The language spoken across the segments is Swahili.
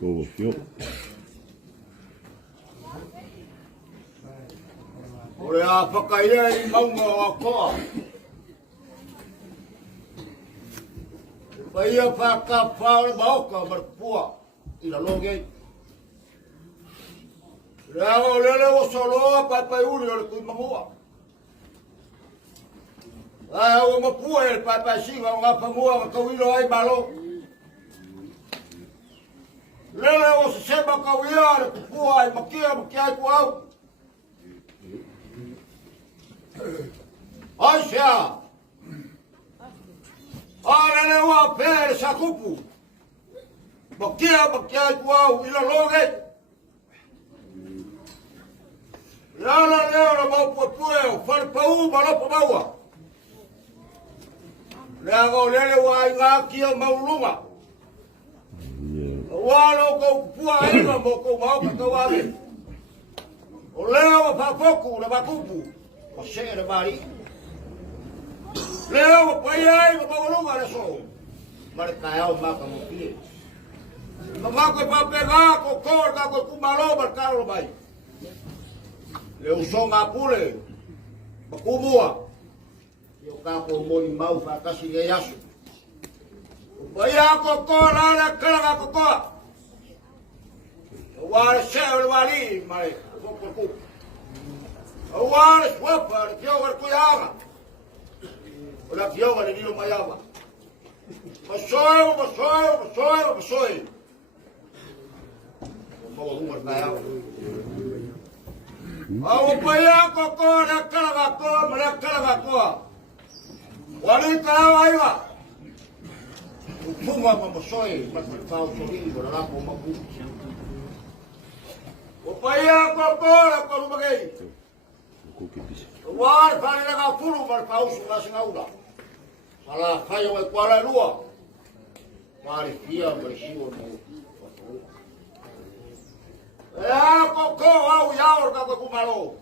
Kovo fio. Ore a whakaia I maunga o koa. Paia whakawhara maoka marpua I la longe. Rao lele o soloa papai uri o le kui mamua. Ai o mapua e papai singa o ngā pamua ka kawino ai malo. Lele o se sema kawia le kupua ai makia ai kuau. Ai sea. Ai lele o pere sa kupu. Makia ai kuau I la longe. Lala leo na mapua o whare pau malopa maua. Leago lele wa ngā kia maulunga. Walo ko pua ina mo ko mauka kawage. O leo wa papoku na makupu. O se na mari. Leo wa paiai wa maulunga na so. Mare kaya maka mo pie. Mamako papega ko korda ko kumalo markaro mai. Leo so ngā pule. Makumua. Yo kapo moni mau whakasi nge yasu. Waya koko rara karaga koko. Wara seo wali mai koko ku. Wara swapa le kio war kuyaga. Ola kio war ni mai ava. Masoi. Mo umar kaya. Awo paya koko na karaga ko. Wali kawaiwa. Puma pamasoi, matau sori, berlaku mabu. Upaya kokora korubagai. War fare laga furu berpau sudah singaula. Salah kayo ai kuala lua. Mari dia bersiwo mo. Ya koko au yaur ka kumalo.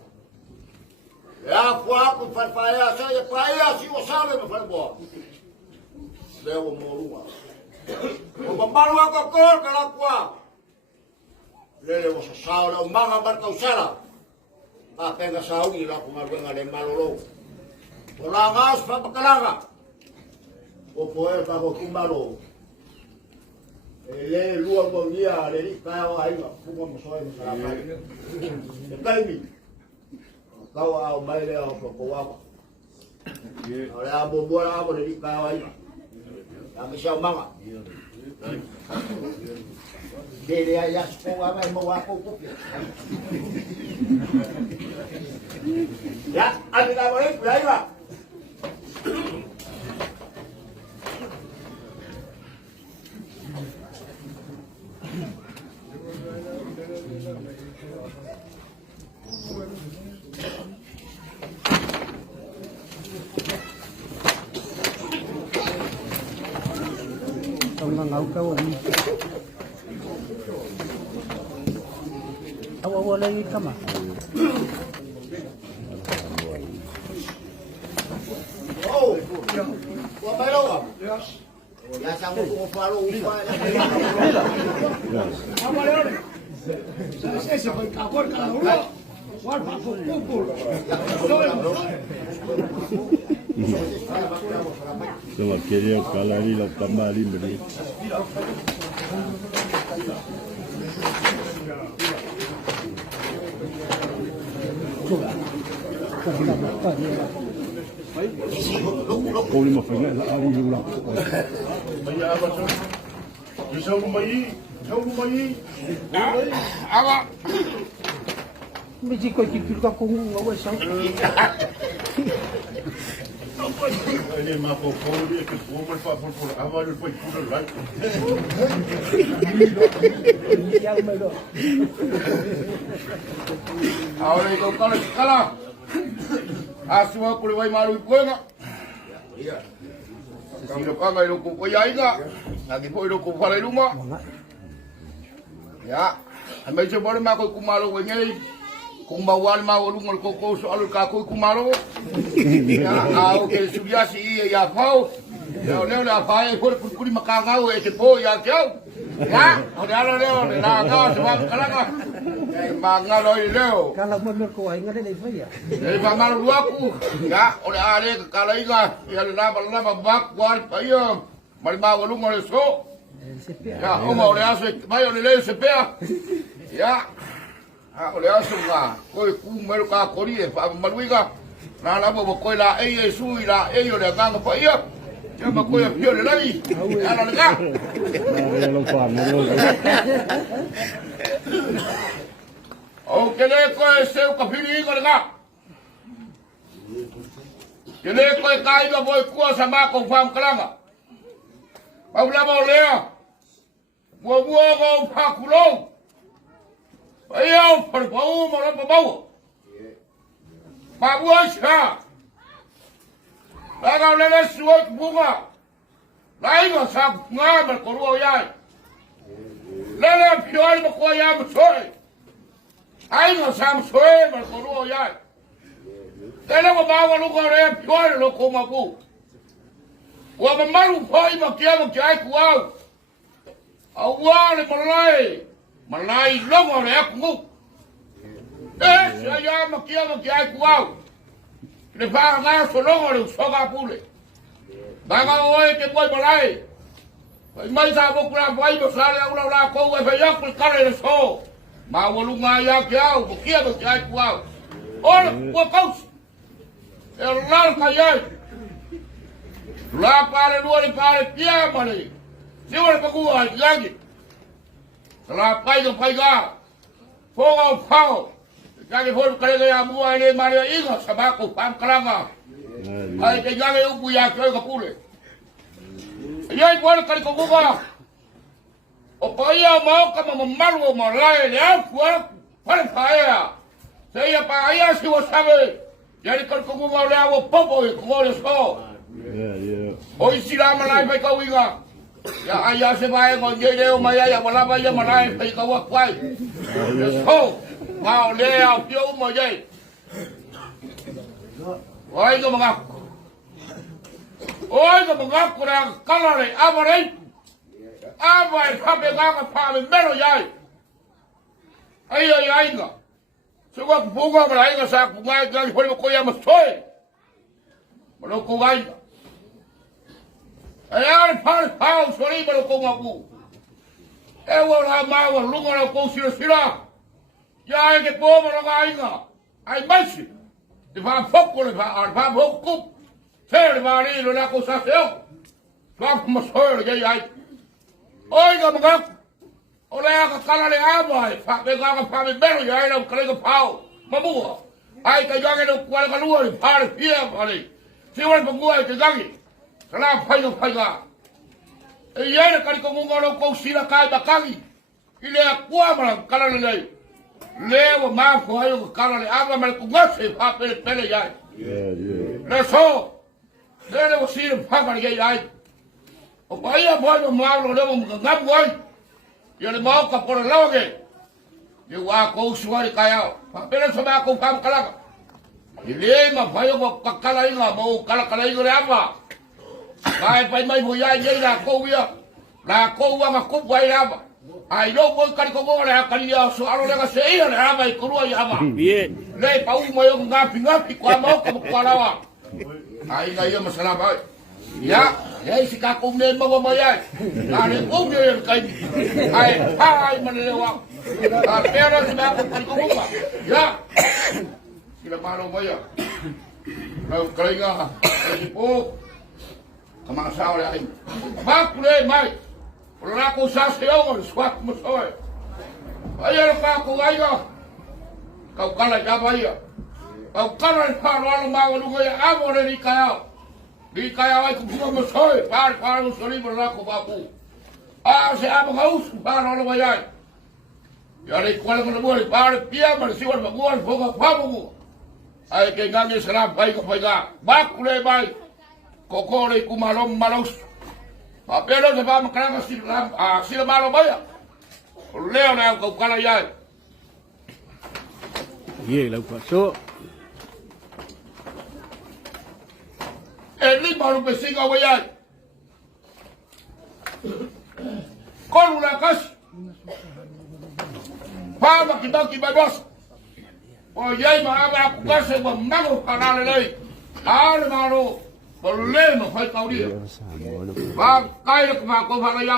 Ya fuaku farfaya saya paya si osale me farbo. Leo morua. O mamalo ako kor kala kwa. Lele o saula o manga barka usala. Pa penga sauli la ko marwenga le malolo. O la gas pa pakalanga. O poer pa ko kumalo. Le lua mo dia le ri ka o ai ma fumo mo soe mo sala pa. E kaimi. Kau au mai le au ko wa. Ora bo bo ra bo le ri ka o ai. Kami siya mga. Dili ayas po kami mawako po. Ya, ano na mo rin? Kulay ba? Ngau kau ni. Awa lagi kama. Oh, wa bayo. Ya sang ko falo upa. Ese fue cagor cada uno. War pa pupul. Sama quería calari la tamari me. Kau ni mafanya la ali lula. Maya apa tu? Jauh rumai. Awa. Mesti kau cikir kau kung awak sang. Ele mapa o povo dia que o povo para por agora ele foi tudo lá. Ahora ito kala. Asua kule wai maru ikuenga. Iya. Kami ka ngai ko ko yainga. Lagi ko ro ko fala luma. Ya. Amai se bor ma ko kumalo wenye. Kung bawal mawalungal ko ko so alul ka ko kumalo. Ya au ke subiasi ya pau. Ya leo la fae por kuli makangau e se po ya kau. Ya, udah lo leo, nah kau sebab kalau kau mangga lo leo. Kalau menurut kau ingat ada apa ya? Dari paman dua aku, ya, udah ada kalau ingat, ya lama bak kuat payung, malimau lu mau so. Ya, mau udah asik, mau udah leo sepea. Ya, udah asik nggak, kau mereka Korea, malu ingat. Nah, lama kau lah, sui lah, udah kang payung. Ya, mà coi phiêu để đây, là được không? Đây là khoản nó luôn. Ok đây coi sale cà phê đi coi được không? Cái đây coi cái mà voi cua sama cùng farm cái lắm à? Ông làm bao lẹ? Mua con phá cù lông. Bây giờ phải bảo mà nó bảo. Mà mua sao? Kalau lele suat bunga, lain masa bunga berkorup ya. Lele pion berkorup ya bersoi, lain masa bersoi berkorup ya. Lele bawa lu kau lele pion lu kau mampu. Gua memalu poi makia kuau. Awal Malai long oleh aku. Saya makia kuau. Le fa ga so lo le so ga pule ba ga oi ke koi balai mai sa bo kula vai bo sa le la ko we fa ya kul kare le so ma wo lu nga ya kya bo kia bo kai kwa ol ko kaus el lal ka ya la pare lu le pare kia male si wo pa ku a yangi la pai ga fo ga phao cái phun cái này mua ai đây mà đây ít rồi sao bác cũng phàm căng à ai cái này ông bùi chơi cái phun này vậy quan cái công cụ à ở bây giờ máu cái mà máu mà lại léo quá phải à thế giờ bây giờ siêu sao vậy vậy cái công cụ mà léo bóp rồi công cụ sao ôi xí ra mà lại phải câu gì à ya ai giờ sẽ phải còn dây đeo mà ya mà làm bây giờ mà lại phải câu quay sao mau leo phiêu mà vậy ôi cái mà ngọc của nàng cái này áp vào đây áp vào pháp bên ngang cái phà bên bên rồi vậy ấy anh cả chứ có phụ qua mà lại cái sạc của ngay cái phần của cô em mà thôi mà đâu cô anh ấy anh phao sorry mà đâu cô ngọc cụ em là mà lúc nào cô xí ra ya cái bố mà nó ai ngờ ai mất gì thì phạm phúc của nó phạm phúc cúp thế mà đi rồi là cô sao xéo phạm mà soi rồi vậy ôi cái mà ôi là cái này ám rồi phạm cái phạm cái bé rồi vậy đâu cái cái phao mà mua ai cái do cái đâu qua cái lúa thì phao được kia mà đi chứ không phải mua cái gì cái nào phải cả ấy là cái công cụ nó công xí là cái bạc cái là qua mà cái này leo mà phải cái này áp mà cũng ngất thì phá bên này là số đây là xí là phá cái này vậy bây giờ bây mà rồi đâu mà ngáp quay giờ là máu cặp con lâu kì giờ qua cô suy cái ao bên đó sao mà cũng phá cái nào thì lấy mà phải có cái này là một cái này cái áp mà phải mấy buổi vậy là cô bây giờ là cô mà cúp quay ra ai đâu có cái công cụ này cái gì số alo này cái gì này mà cứ đuổi à mà đây bảo mấy ông ngáp qua máu cầm qua đâu à ai này mà sao vậy ya đây si cả cùng nên mà vậy là nên cũng như cái ai mà này đâu à bé đó thì ba cái công cụ mà ya cái là bao lâu bây giờ cái cái bố Kamang sao đây anh bác lên mày là cô sao xéo mà xoát một thôi bây giờ là cô gái đó cậu con là cha bây giờ cậu con là pha lo mà luôn người áo vào đây đi cài ai cũng không một thôi pha một số đi mà là cô bà cụ sẽ áo một hấu pha lo bây giờ giờ đây quan là mua đi pha được bia mà siêu mà mua không có pha mua ai cái ngang như sắm phải ra bác lên mày cô đây cũng malong pero se va a macar si la mano vaya leo nào cậu cái này vậy gì là quả số em đi bảo lúc sinh ngồi vậy Kolu la kasi. Pama kibaki bados. O yai maaba kukase wa mango kanale lei. Ale maro. Problema fai kaudia. Ba kai ko ma ko fara ya.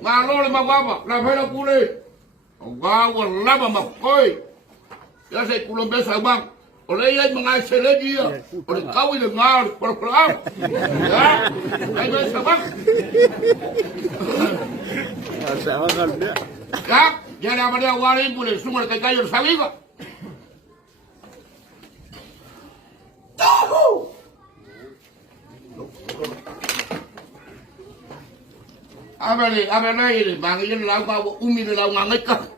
Ma lo ma baba, la fera kule. O ga wa laba ma koi. Ya se kulo besa bang. Oleh yang mengasih dia, oleh kau yang ngar perpelam, ya, ayo sabak. Ya, jadi apa dia warin boleh semua kita kayu sawiga. Tahu. Apa ni, bangin lau kau umi lau ngangai kah?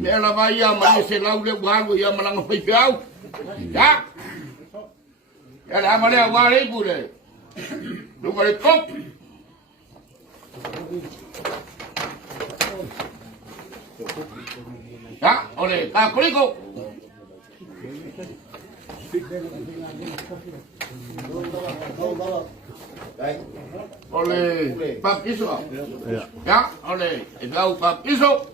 Dia lau bayar mana selau dia baru yang melang payau. Ya, apa dia warin boleh, lu boleh kop. Ya, oleh kakuliko. Oleh Pak Iso. Ya, oleh Ikau Pak Iso.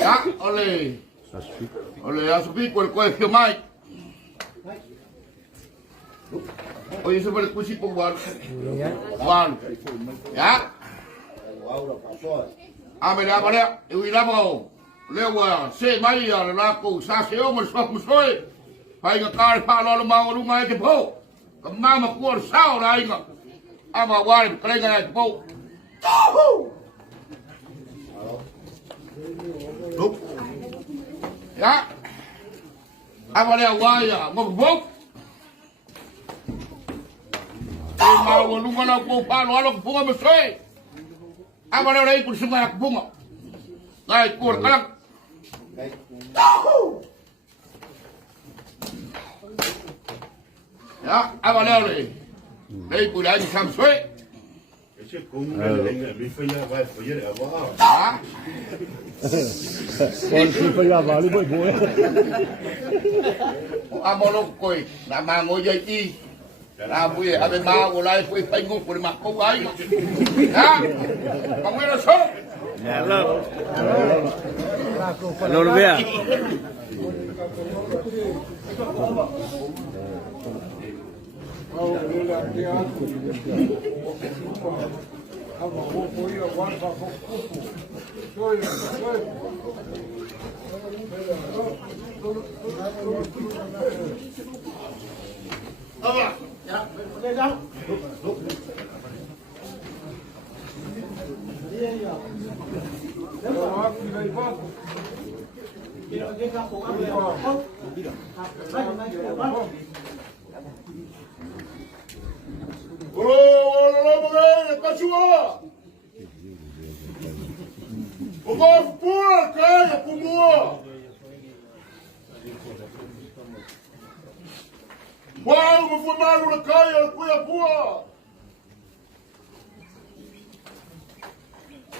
Ya, oleh Aspi kuat kemai. Oh, itu boleh kusi pembuat. Wan. Ya. Apa dia? Ibu lama. Lewa, se mai ya laku sa seo musoi. Pai ka kar pa lo ma ru ngai ke po. Kama ma kuor sao rai nga. Ama wal krai ngai po. Ya. Apa dia waya ngobok. Ma wo lu ngana ko pa lo ko musoi. Apa dia rai ku sungai aku bunga. Ngai kuor kalak. Ya, apa lagi? Dari bulan Samsui. Polisi pegava ali foi boa. Amolokoi, nama ngojai. Rabu ya, abe mau lai foi pengu por makau ai. Ya, kamu so. Ya lo. Lo vea. Uau, me foi mal na caia, cuia boa.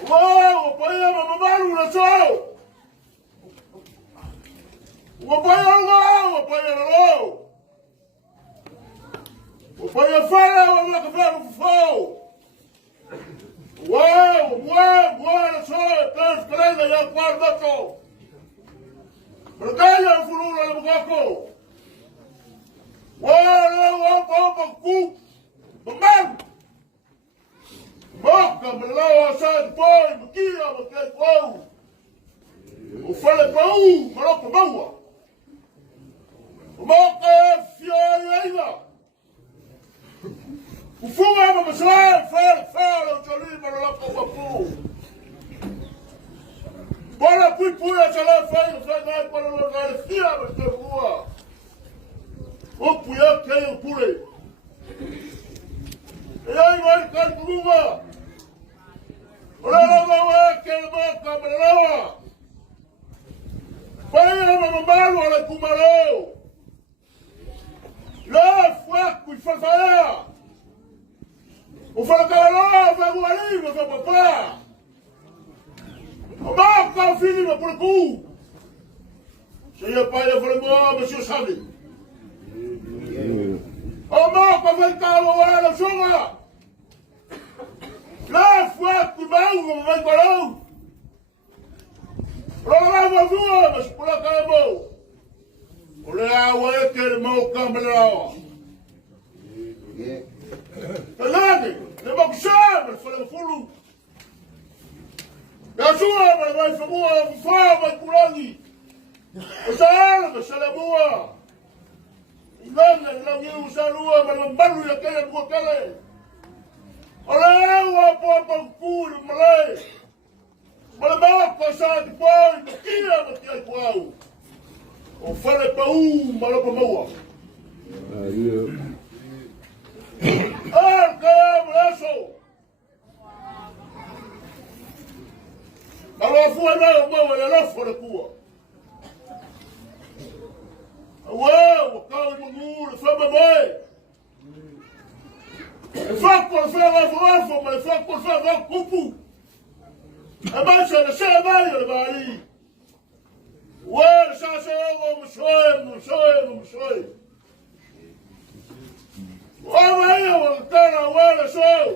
Uau, apanha me mal na sol. Apanha lá, apanha lá. Apanha fora, vamos que vai no fogo. Uau, na sol, três credas já guarda só. Por caia fulula no buraco. Uau, cu, mamãe, boca, me leva sai depois, me tira, me quer pão, o fala pão, me leva pão, o boca é fiel ainda, o fogo é uma pessoa, fala, o cholinho, me leva pão, bora pui, a chala, faz, para o lugar, tira, me quer pão. O puya kaya pure. Ei, vai cantuva. Olha lá, que boca, brava. Vai, mamãe, olha kumarau. Lá, fraco, e farfaia. O farcalará, vai guarir, meu papá. O boca, filho, meu porco. Se é pai, eu falei, bom, mas o senhor sabe. O mau ka vai ka wa la songa. La foi que mau vai parou. Programa vua, mas por acabou. Olha o que ele mau câmera. Kalani, lembra que chama, falou fulu. Ya sua, mas vai famua, vai kulani. Usala, mas salamua. Ngana, não usalua, mas balu ya kaya buat kale. Olha o apa puro, malai. Malabak pasal depois, dia mati aku. O fale pau, malapamawa. Kaya braço. Kalau fua na mau ela fora pua. Uau, kau mengul, fama boy. Fakko fama, mas fakko fama kupu. Abaixa na chama bali. Uau, saseo, mshoe. Olha, cara, olha só.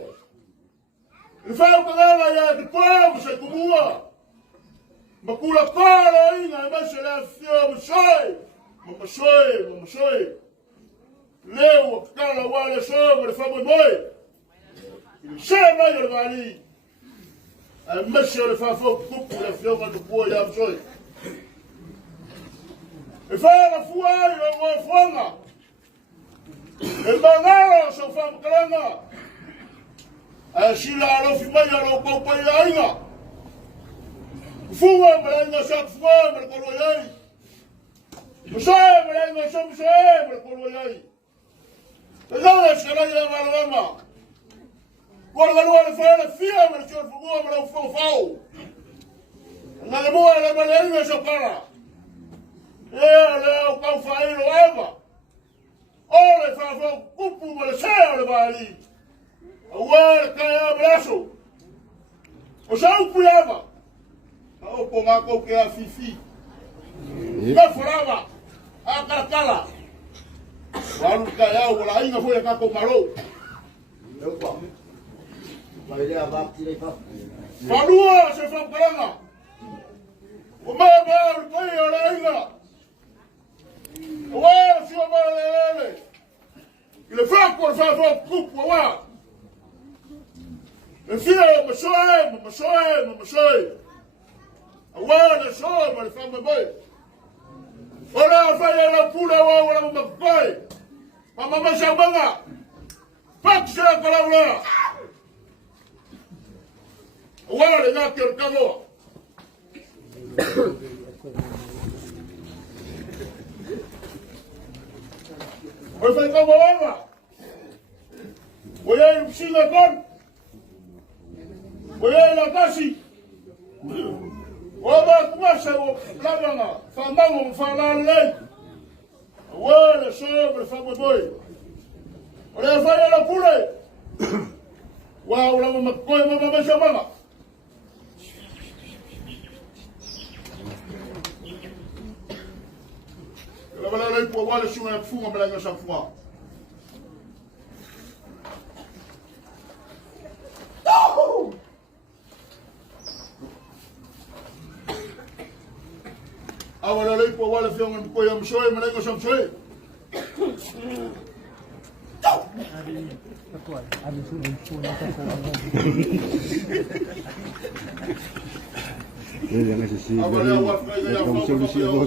E fala com ela já de povo, se comua. Macula cara ainda, mas se ela fio, mshoe. Leo, cara, olha só, mas fala boi. Chama aí, bali. Mas se ela fala cupo, ela fio, mas do boi, já mshoe. E fala fuai, eu vou El bangalo so fam kalanga. Sila alo fi mai alo ko pai ainga. Fuwa malanga sa fuwa mal ko yai. Musa malanga sa musa mal ko yai. Dawla shkala ya malama. Wala fa fiya mal chor fuwa mal fo. Ngale mo ala malanga so para. Ala ko fa ilo ava. Olha, favor, cupo, mas olha, bali. Agora, cai abraço. O já o pulava. O ponga qualquer a fifi. Não falava. A caracala. O aluno caiu, o lá ainda foi a cá com o marou. Eu como. Vai ler a vaca, tirei para. Falou, você foi para lá. O meu barulho, foi a ainda. Uau, senhor Baralele! Ele vai por favor, cupo, uau! Enfia, machoi! Uau, na show, mas fama bem! Olha, vai ela pula, uau, ela me vai! Mamãe chamanga! Pode ser a palavra! Uau, ele não quer calor! Oi, vai com a bola. Oi, aí, precisa agora. Oi, aí, na caixa. Oi, vai começar o plano. Falamos, falar lei. Oi, sobre, fama boi. Olha, vai ela pula. Uau, lá uma coisa, mamãe chamanga. Ela vai lá para o olho, se não fuma, mas não sabe fumar. Agora lá para o olho, se não põe a mexer, mas não sabe mexer. Jangan sisi. Kamu solusi apa?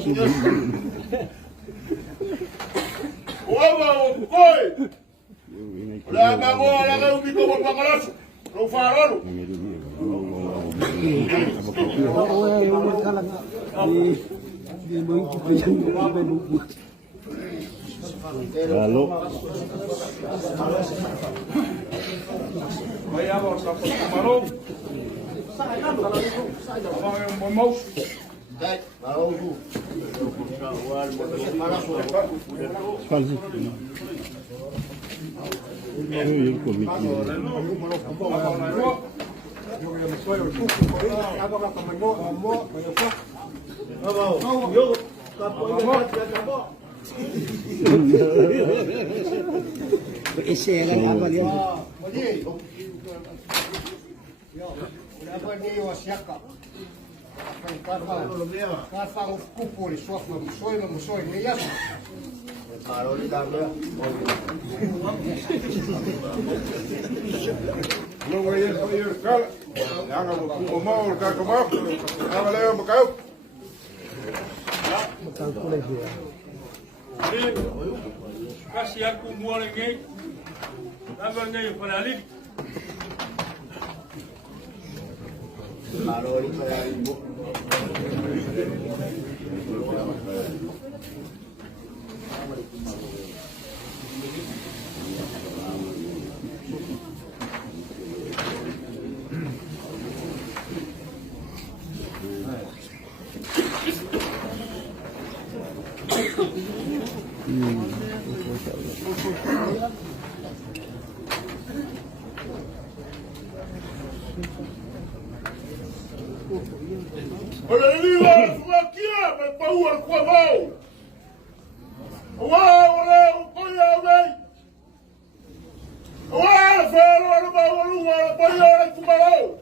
Uau, coi! Olha, agora lá eu me como para caraço. Não farol. Lalu. Falsi. Eu cometi. Ese era el agua. Apa dia wasiaka? Kata kupu ni suap musoi ni ya. Kalau di dalam Lo voy a ir cal. Haga como ka como. Haga leo macau. Kasih aku mua lagi. Abang ni penalih. kalau di saya ibu. Olha ali, olha aqui, mas para o arco olha o coião aí. Olha, velho, olha o baú, olha o coião aí com o baú.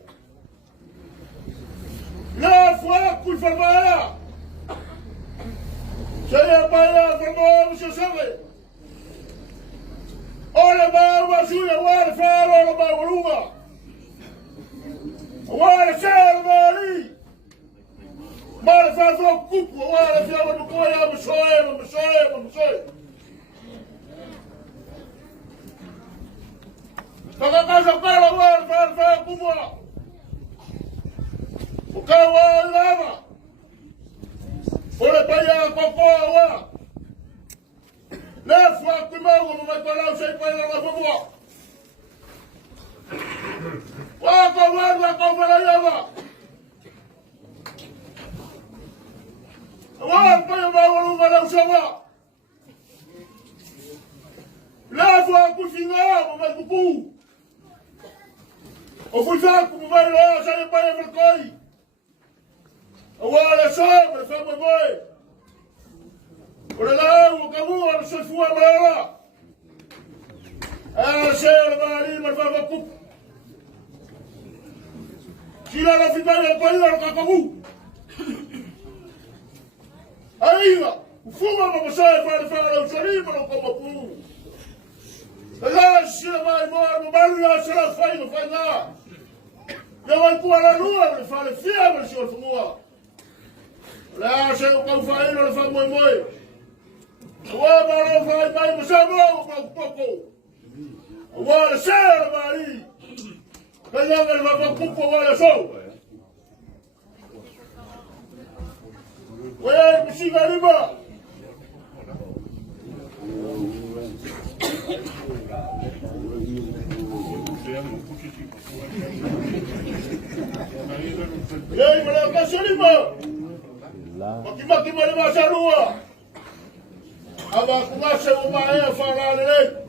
Lá fora, com o farmácia. Cheia para farmácia, você sabe. Olha o baú, ajuda, olha, velho, olha o baú, olha, cheia, velho. Mara faz o cupo, olha, fiava no coião, moçoe. Toca casa o cara, olha, faz o cupo. O cara, olha, leva. Olha, para a cocô, olha. Leva a comer, vamos matar o cheio para ir lá, vamos lá. Olha, vai lá. Wah, kaya bawa rumah dah usaha. Lalu aku singa, memang kupu. Aku aku memang lah, saya bayar berkoi. Awal esok, bersama boy. Udah lalu kamu harus sesuai malah. Saya balik bersama kupu. Sila la fitanya bayar kamu. Aiva, fuma mamasai para o charipa no como pu. Lá se vai embora, no barulho lá se ela faz, não faz nada. Não vai pôr a lua, ele fala, fiava, senhor fumou. Lá se o cão faz, ele faz moi. O homem vai mais, mas é bom para o pouco. Agora, se ela vai ali, ganhando ele vai para o pouco, olha só. Wewe mshinga lima. Yeye mwana lima. Makima lima sarua. Aba kumasha umae fara lele.